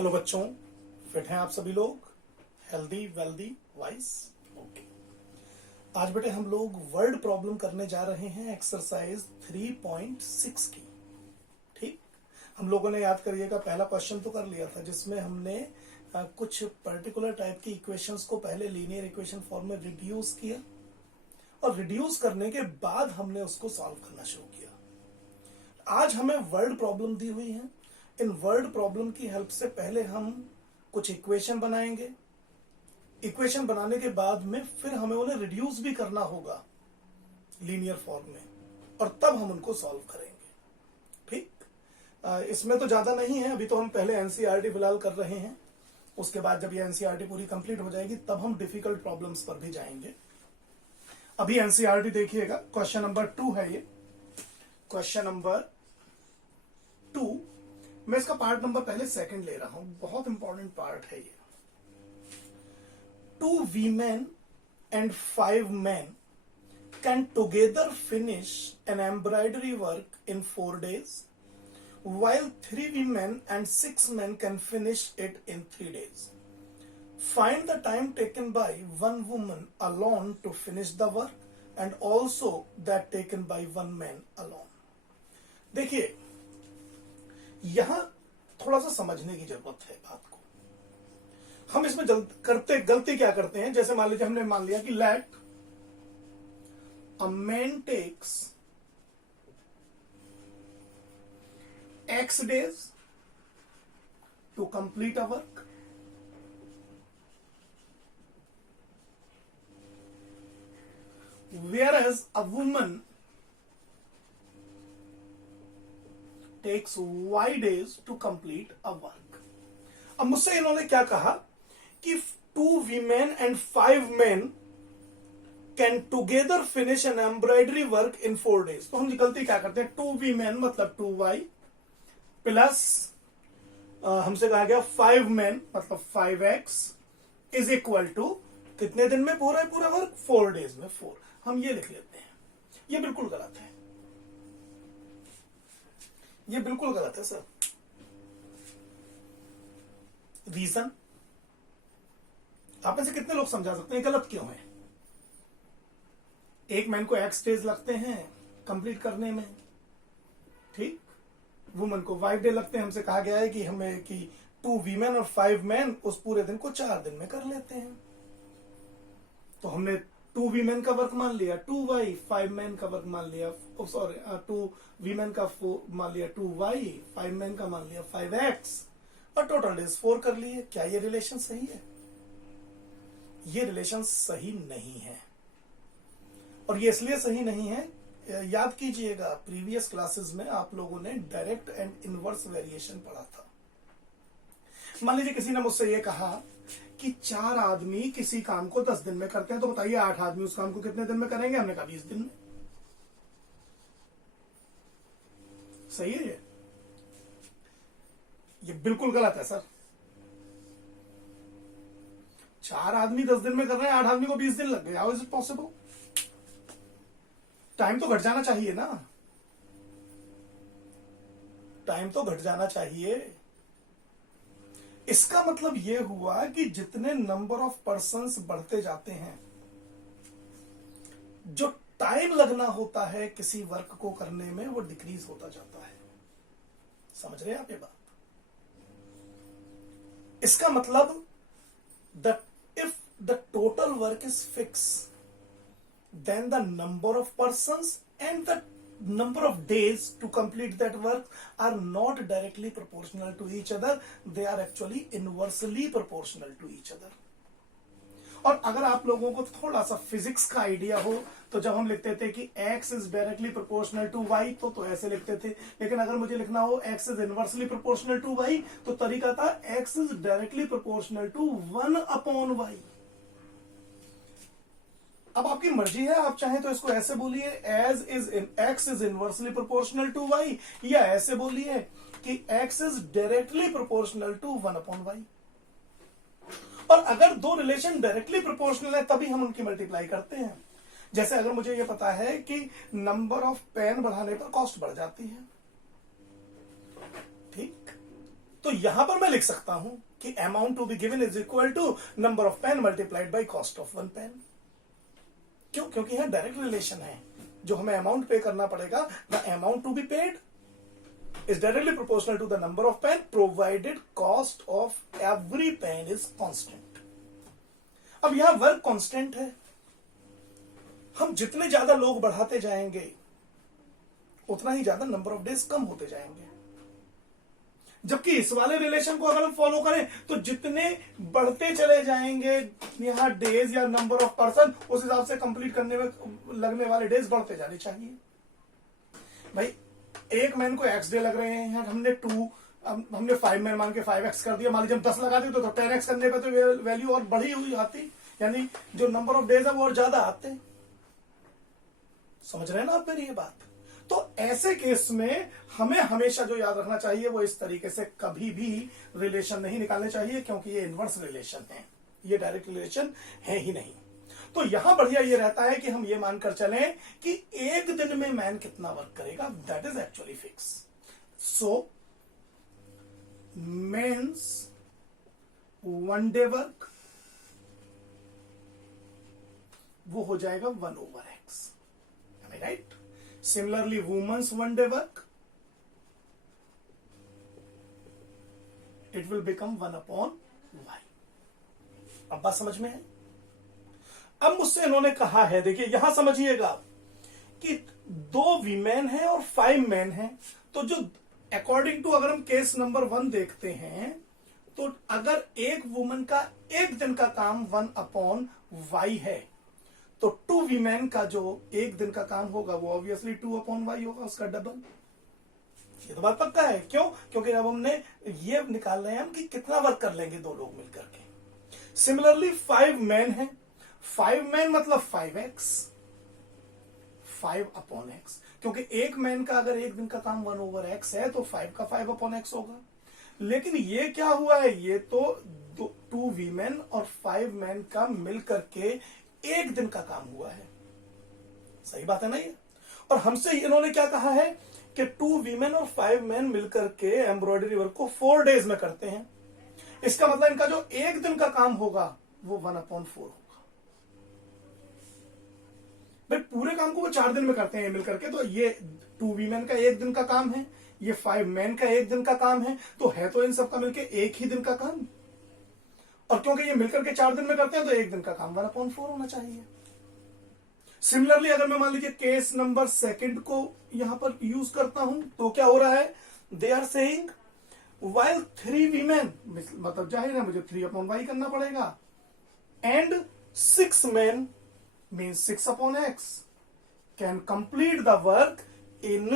Hello बच्चों, fit हैं आप सभी लोग? Healthy wealthy vice? ओके। आज बेटे हम लोग वर्ड प्रॉब्लम करने जा रहे हैं एक्सरसाइज 3.6 की। ठीक, हम लोगों ने याद करिएगा पहला क्वेश्चन तो कर लिया था जिसमें हमने कुछ पर्टिकुलर टाइप की इक्वेशंस को पहले लीनियर इक्वेशन फॉर्म में रिड्यूस किया और रिड्यूस करने के बाद हमने उसको सॉल्व करना शुरू किया। आज हमें वर्ड प्रॉब्लम दी हुई है। इन वर्ड प्रॉब्लम की हेल्प से पहले हम कुछ इक्वेशन बनाएंगे। इक्वेशन बनाने के बाद में फिर हमें उन्हें रिड्यूस भी करना होगा लीनियर फॉर्म में और तब हम उनको सॉल्व करेंगे। ठीक, इसमें तो ज्यादा नहीं है। अभी तो हम पहले एनसीईआरटी फिलहाल कर रहे हैं। उसके बाद जब ये एनसीईआरटी पूरी कंप्लीट हो जाएगी तब हम डिफिकल्ट प्रॉब्लम्स पर भी जाएंगे। अभी एनसीईआरटी देखिएगा, क्वेश्चन नंबर 2 है ये। क्वेश्चन नंबर 2, मैं इसका पार्ट नंबर पहले सेकंड ले रहा हूं, बहुत इंपॉर्टेंट पार्ट है ये। 2 women and 5 men can together finish an embroidery work in 4 days, while 3 women and 6 men can finish it in 3 days. Find the time taken by one woman alone to finish the work and also that taken by one man alone. देखिए, यहां थोड़ा सा समझने की जरूरत है बात को। हम इसमें गलती क्या करते हैं, जैसे मान लीजिए हमने मान लिया कि let a man takes X days to complete a work, whereas a woman takes Y days to complete a work. अब मुझसे इन्होंने क्या कहा कि 2 women and 5 men can together finish an embroidery work in 4 days. तो हम गलती क्या करते हैं, 2 women मतलब 2Y प्लस हमसे कहा गया 5 men मतलब 5X इज इक्वल टू कितने दिन में पूरा है पूरा वर्क, 4 days में 4। हम ये लिख लेते हैं। ये बिल्कुल गलत है, ये बिल्कुल गलत है सर। रीजन आप में से कितने लोग समझा सकते हैं गलत क्यों है? एक मैन को X डेज लगते हैं कंप्लीट करने में, ठीक, वुमन को 5 डे लगते हैं। हमसे कहा गया है कि हमें कि 2 वीमेन और 5 मैन उस पूरे दिन को 4 दिन में कर लेते हैं। तो हमने 2 वीमेन का वर्क मान लिया 2Y, 5 मैन का वर्क मान लिया, सॉरी 2 वीमेन का मान लिया 2Y, 5 मैन का मान लिया 5X और टोटल डेज 4 कर लिए। क्या ये रिलेशन सही है? ये रिलेशन सही नहीं है। और ये इसलिए सही नहीं है, याद कीजिएगा प्रीवियस क्लासेस में आप लोगों ने डायरेक्ट एंड इनवर्स वेरिएशन पढ़ा था। मान लीजिए किसी ने मुझसे ये कहा कि 4 आदमी किसी काम को 10 दिन में करते हैं, तो बताइए 8 आदमी उस काम को कितने दिन में करेंगे? हमने कहा 20 दिन में। सही है ये बिल्कुल गलत है सर। 4 आदमी 10 दिन में कर रहे हैं, 8 आदमी को 20 दिन लग गए। How is it possible? Time तो घट जाना चाहिए ना, टाइम तो घट जाना चाहिए। इसका मतलब यह हुआ कि जितने नंबर ऑफ पर्सन्स बढ़ते जाते हैं, जो टाइम लगना होता है किसी वर्क को करने में वो डिक्रीज होता जाता है। समझ रहे हैं आप ये बात? इसका मतलब if the total work is fix, then the number of persons and the number of days to complete that work are not directly proportional to each other, they are actually inversely proportional to each other. और अगर आप लोगों को थोड़ा सा physics का idea हो तो जब हम लिखते थे कि x is directly proportional to y तो ऐसे लिखते थे, लेकिन अगर मुझे लिखना हो x is inversely proportional to y तो तरीका था x is directly proportional to 1 upon y। अब आपकी मर्जी है, आप चाहें तो इसको ऐसे बोलिए as is x is inversely proportional to y, या ऐसे बोलिए कि x is directly proportional to 1 upon y. और अगर दो रिलेशन डायरेक्टली प्रोपोर्शनल है तभी हम उनकी मल्टीप्लाई करते हैं। जैसे अगर मुझे यह पता है कि नंबर ऑफ पेन बढ़ाने पर कॉस्ट बढ़ जाती है, ठीक, तो तो यहां पर मैं लिख सकता हूं कि amount to be given is equal to number of pen multiplied by cost of one pen. क्यों? क्योंकि यहां डायरेक्ट रिलेशन है। जो हमें अमाउंट पे करना पड़ेगा, the amount to be paid is directly proportional to the number of pen provided cost of every pen is constant। अब यहां वर्क कांस्टेंट है, हम जितने ज्यादा लोग बढ़ाते जाएंगे उतना ही ज्यादा नंबर ऑफ डेज कम होते जाएंगे। जबकि इस वाले रिलेशन को अगर हम फॉलो करें तो जितने बढ़ते चले जाएंगे यहां डेज या नंबर ऑफ पर्सन, उस हिसाब से कंप्लीट करने में लगने वाले डेज बढ़ते जाने चाहिए। भाई एक मैन को एक्स डे लग रहे हैं, हमने 5 मैन मान के 5x कर दिया, मान लीजिए हम 10 लगा दिए तो 10x करने पे तो वैल्यू और बढ़ी हुई आती, यानी जो नंबर ऑफ डेज है वो और ज्यादा आते। समझ रहे हैं ना आप मेरी ये बात? तो ऐसे केस में हमें हमेशा जो याद रखना चाहिए वो इस तरीके से कभी भी रिलेशन नहीं निकालने चाहिए, क्योंकि ये इनवर्स रिलेशन है, ये डायरेक्ट रिलेशन है ही नहीं। तो यहां बढ़िया ये रहता है कि हम ये मानकर चलें कि एक दिन में मैन कितना वर्क करेगा, that is actually fix. So men's one day work वो हो जाएगा 1/x, right? Similarly women's one day work it will become 1/y। अब बात समझ में है? अब मुझसे इन्होंने कहा है, देखिए यहां समझिएगा कि 2 वीमेन है और 5 मैन है। तो जो अकॉर्डिंग टू अगर हम केस नंबर 1 देखते हैं तो अगर एक वुमन का एक दिन का काम 1/y है तो 2 वीमेन का जो एक दिन का काम होगा वो ऑब्वियसली 2/y होगा, उसका डबल। ये तो बात पक्का है। क्यों? क्योंकि अब हमने ये निकाल रहे हैं हम कि कितना वर्क कर लेंगे 2 लोग मिलकर के। सिमिलरली 5 मैन है, 5 मैन मतलब 5x, 5/x, क्योंकि एक मैन का अगर एक दिन का काम 1/x है तो 5 का 5/x होगा। लेकिन ये क्या हुआ है, ये तो 2 वीमेन और 5 मैन का मिलकर के एक दिन का काम हुआ है। सही बात है ना ये? और हमसे इन्होंने क्या कहा है कि 2 वीमेन और 5 मैन मिलकर के एम्ब्रॉयडरी वर्क को 4 डेज में करते हैं। इसका मतलब इनका जो एक दिन का काम होगा वो 1/4 होगा। भाई पूरे काम को वो 4 दिन में करते हैं मिलकर के, तो ये 2 वीमेन का एक दिन का काम है, ये 5 मैन का एक दिन का काम है, तो है तो इन सबका मिलकर एक ही दिन का काम। और क्योंकि ये मिलकर के 4 दिन में करते हैं तो एक दिन का काम 1/4 होना चाहिए। सिमिलरली अगर मैं मान लीजिए केस नंबर 2 को यहां पर यूज करता हूं तो क्या हो रहा है, they are saying while 3 women, मतलब जाहिर है मुझे 3/y करना पड़ेगा, and 6 men means 6/x can complete the work in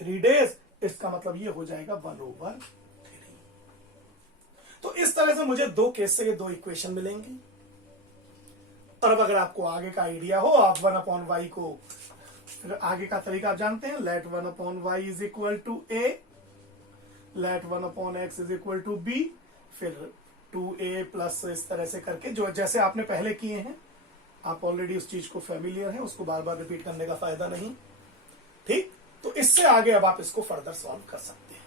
3 days। इसका मतलब ये हो जाएगा 1/3। तो इस तरह से मुझे 2 केस से ये 2 इक्वेशन मिलेंगे। और अब अगर आपको आगे का आइडिया हो, आप 1/y को आगे का तरीका आप जानते हैं, let 1/y is equal to a, let 1/x is equal to b, फिर 2a प्लस इस तरह से करके, जो जैसे आपने पहले किए हैं, आप ऑलरेडी उस चीज को फेमिलियर हैं, उसको बार बार रिपीट करने का फायदा नहीं। ठीक, तो इससे आगे अब आप इसको फर्दर सॉल्व कर सकते हैं।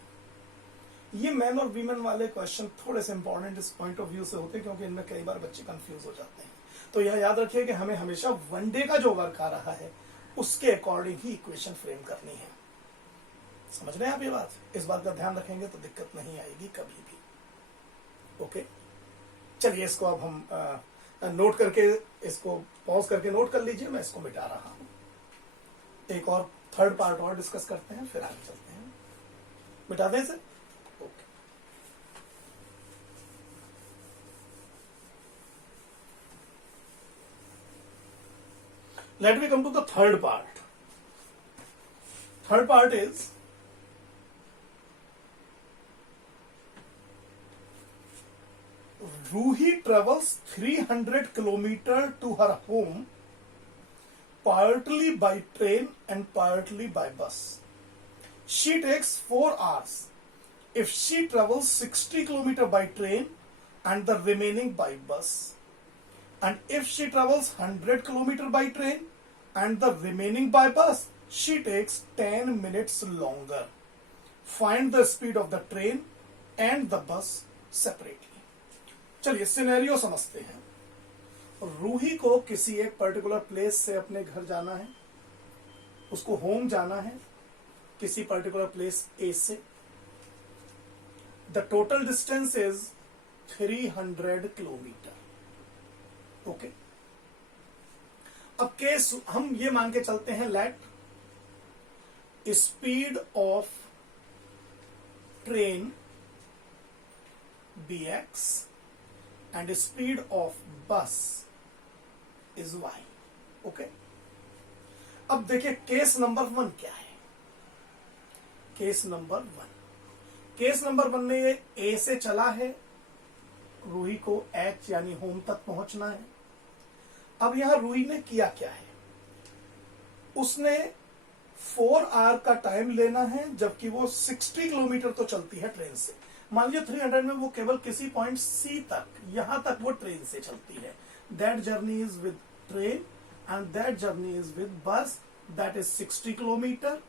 ये मैन और वीमेन वाले क्वेश्चन थोड़े से इंपॉर्टेंट इस पॉइंट ऑफ व्यू से होते हैं क्योंकि इनमें कई बार बच्चे कंफ्यूज हो जाते हैं। तो यह याद रखिए कि हमें हमेशा वन डे का जो वर्क आ रहा है उसके अकॉर्डिंग ही इक्वेशन फ्रेम करनी है। समझ रहे हैं आप ये बात? इस बात का ध्यान रखेंगे तो दिक्कत नहीं आएगी कभी भी। ओके, चलिए इसको अब हम नोट करके, इसको पॉज करके नोट कर लीजिए, मैं इसको मिटा रहा हूं। एक और थर्ड पार्ट और डिस्कस करते हैं, फिर आगे चलते हैं। मिटा दें इसे? Okay, let me come to the third part. Third part is Ruhi travels 300 kilometers to her home, partly by train and partly by bus. She takes 4 hours if she travels 60 kilometers by train and the remaining by bus. And if she travels 100 kilometers by train and the remaining by bus, she takes 10 minutes longer. Find the speed of the train and the bus separately. चलिए scenario समझते हैं। रूही को किसी एक particular place से अपने घर जाना है, उसको होम जाना है किसी पर्टिकुलर प्लेस ए से। The total distance is 300 kilometre. Okay, अब केस हम ये मान के चलते हैं, let speed of train bx and speed of bus is y. Okay, अब देखिए केस नंबर 1 क्या है। केस नंबर 1 में ये ए से चला है, रूही को एच यानी होम तक पहुंचना है। अब यहां रूही ने किया क्या है, उसने 4 आवर का टाइम लेना है, जबकि वो 60 किलोमीटर तो चलती है ट्रेन से। मान लीजिए 300 में वो केवल किसी पॉइंट सी तक, यहां तक वो ट्रेन से चलती है। That journey is with train and that journey is with bus, that is 60 kilometre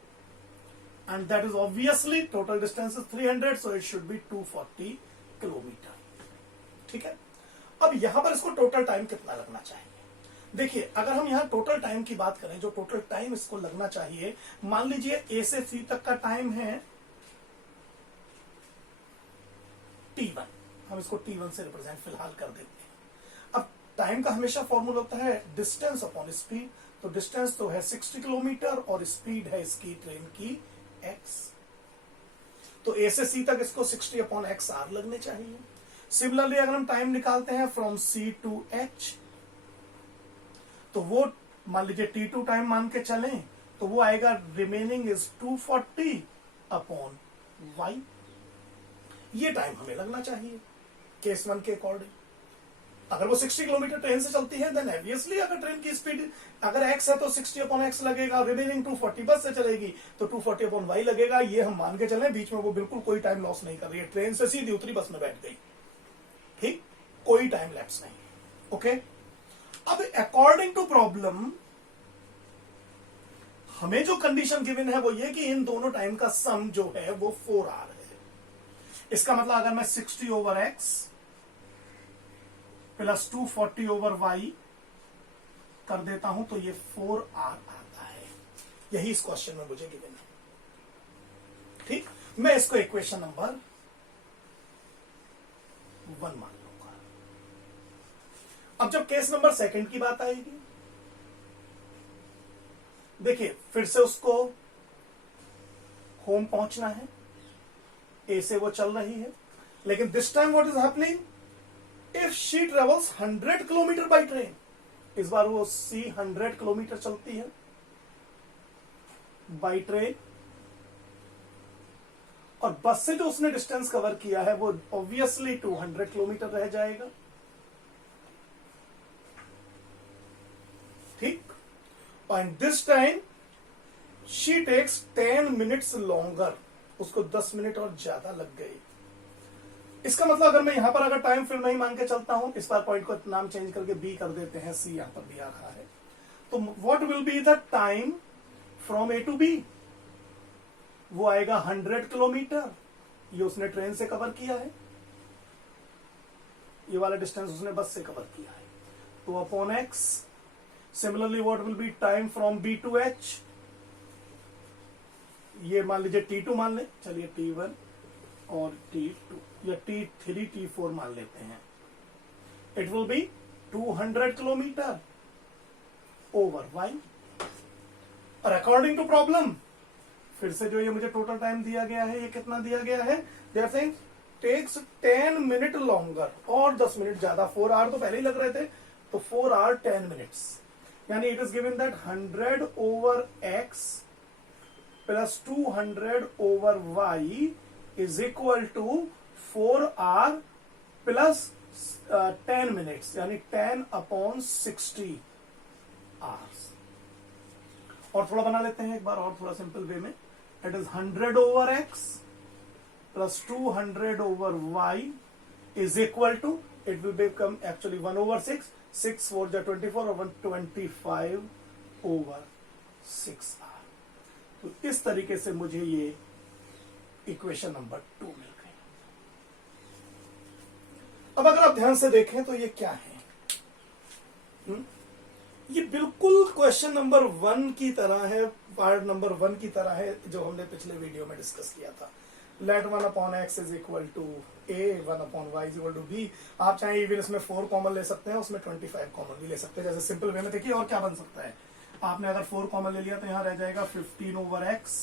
and that is obviously total distance is 300, so it should be 240 kilometre. ठीक है, अब यहां पर इसको टोटल टाइम कितना लगना चाहिए। देखिए, अगर हम यहां टोटल टाइम की बात करें, जो टोटल टाइम इसको लगना चाहिए, मान लीजिए ए से सी तक का टाइम है T1, हम इसको T1 से रिप्रेजेंट फिलहाल कर देते हैं। अब टाइम का हमेशा फॉर्मूला होता है डिस्टेंस अपॉन स्पीड, तो डिस्टेंस तो है 60 किलोमीटर और स्पीड है इसकी ट्रेन की x, तो A से C तक इसको 60 अपॉन x आर लगने चाहिए। सिमिलरली अगर हम टाइम निकालते हैं फ्रॉम C टू H, तो वो मान लीजिए T2 टाइम मान के चलें, तो वो आएगा रिमेनिंग इज 240 अपॉन y। ये टाइम हमें लगना चाहिए केस 1 के अकॉर्डिंग। अगर वो 60 किलोमीटर ट्रेन से चलती है, देन ऑब्वियसली अगर ट्रेन की स्पीड अगर x है तो 60 अपॉन x लगेगा, रिमेनिंग 240 बस से चलेगी तो 240 अपॉन y लगेगा। ये हम मान के चलें, बीच में वो बिल्कुल कोई टाइम लॉस नहीं कर रही है, ट्रेन से सीधी उतरी बस में बैठ गई, ठीक, कोई टाइम लैप्स नहीं। ओके, अब अकॉर्डिंग टू प्रॉब्लम हमें जो कंडीशन गिवन है वो ये कि इन दोनों टाइम का सम जो है वो 4 आवर है। इसका मतलब अगर मैं 60 over x plus 240 over y कर देता हूं तो ये 4 आर आता है। यही इस क्वेश्चन में मुझे गिवन है। ठीक, मैं इसको इक्वेशन नंबर 1 मान लूंगा। अब जब केस नंबर 2 की बात आएगी, देखिए फिर से उसको होम पहुंचना है, ए से वो चल रही है, लेकिन this time what is happening, if she travels 100 kilometre by train, इस बार वो सी 100 किलोमीटर चलती है बाई ट्रेन, और बस से जो उसने डिस्टेंस कवर किया है वो ऑब्वियसली 200 किलोमीटर रह जाएगा। ठीक, and this time she takes 10 minutes longer, उसको 10 मिनट और ज्यादा लग गए। इसका मतलब अगर मैं यहां पर अगर टाइम फिर नहीं मान के चलता हूं, इस बार पॉइंट को नाम चेंज करके बी कर देते हैं, सी यहां पर दिया रखा है, तो what will be the time from A to B, वो आएगा 100 किलोमीटर। ये उसने ट्रेन से कवर किया है, ये वाला डिस्टेंस उसने बस से कवर किया है, तो upon x. Similarly what will be time from B to H, ये मान लीजिए T2 मान ले, चलिए T1 और T2 या T3 T4 मान लेते हैं, it will be 200 kilometre over y। और अकॉर्डिंग टू प्रॉब्लम फिर से जो ये मुझे टोटल टाइम दिया गया है, ये कितना दिया गया है, they are saying takes 10 minute longer, और 10 मिनट ज्यादा, 4 आवर तो पहले ही लग रहे थे, तो 4 आवर 10 मिनट्स, यानी it is given that 100 over x plus 200 over y is equal to 4 hour plus 10 minutes, यानी 10 अपॉन 60 आवर्स। और थोड़ा बना लेते हैं एक बार और थोड़ा सिंपल वे में, it is 100 over x plus 200 over y is equal to, it will become actually 1 over 6, 6 4 जा 24 और 125 ओवर 6 आवर। तो इस तरीके से मुझे ये इक्वेशन नंबर 2 मिल गई। अब अगर आप ध्यान से देखें तो ये क्या है? ये बिल्कुल क्वेश्चन नंबर 1 की तरह है, पार्ट नंबर 1 की तरह है, जो हमने पिछले वीडियो में डिस्कस किया था। Let 1/x is equal to a, 1/y is equal to b। आप चाहे इवन इसमें 4 कॉमन ले सकते हैं, उसमें 25 कॉमन भी ले सकते हैं। जैसे सिंपल वे में देखिए और क्या बन सकता है। आपने अगर 4 कॉमन ले लिया तो यहां रह जाएगा 15/x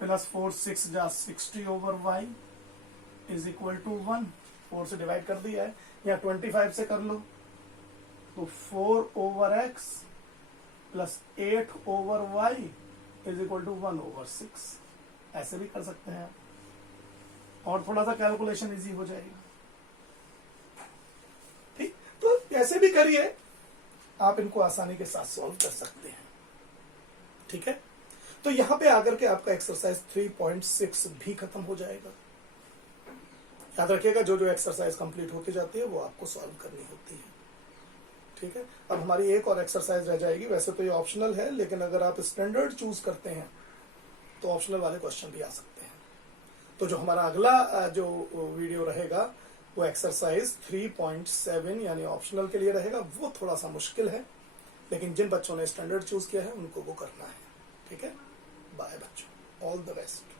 प्लस 4 6 जा 60/y इज इक्वल टू 1। 4 से डिवाइड कर दिया है, या 25 से कर लो तो 4/x plus 8/y is equal to 1/6। ऐसे भी कर सकते हैं और थोड़ा सा कैलकुलेशन इजी हो जाएगा। ठीक, तो ऐसे भी करिए, आप इनको आसानी के साथ सॉल्व कर सकते हैं। ठीक है, तो यहां पे आकर के आपका एक्सरसाइज 3.6 भी खत्म हो जाएगा। याद रखिएगा, जो जो एक्सरसाइज कंप्लीट होती जाती है वो आपको सॉल्व करनी होती है। ठीक है, अब हमारी एक और एक्सरसाइज रह जाएगी। वैसे तो ये ऑप्शनल है, लेकिन अगर आप स्टैंडर्ड चूज करते हैं तो ऑप्शनल वाले क्वेश्चन भी आ सकते हैं। तो जो हमारा अगला जो वीडियो रहेगा वो एक्सरसाइज 3.7 यानी ऑप्शनल के लिए रहेगा। वो थोड़ा सा मुश्किल है, लेकिन जिन बच्चों ने स्टैंडर्ड चूज किया है उनको वो करना है। ठीक है, बाय बच्चों, ऑल द बेस्ट।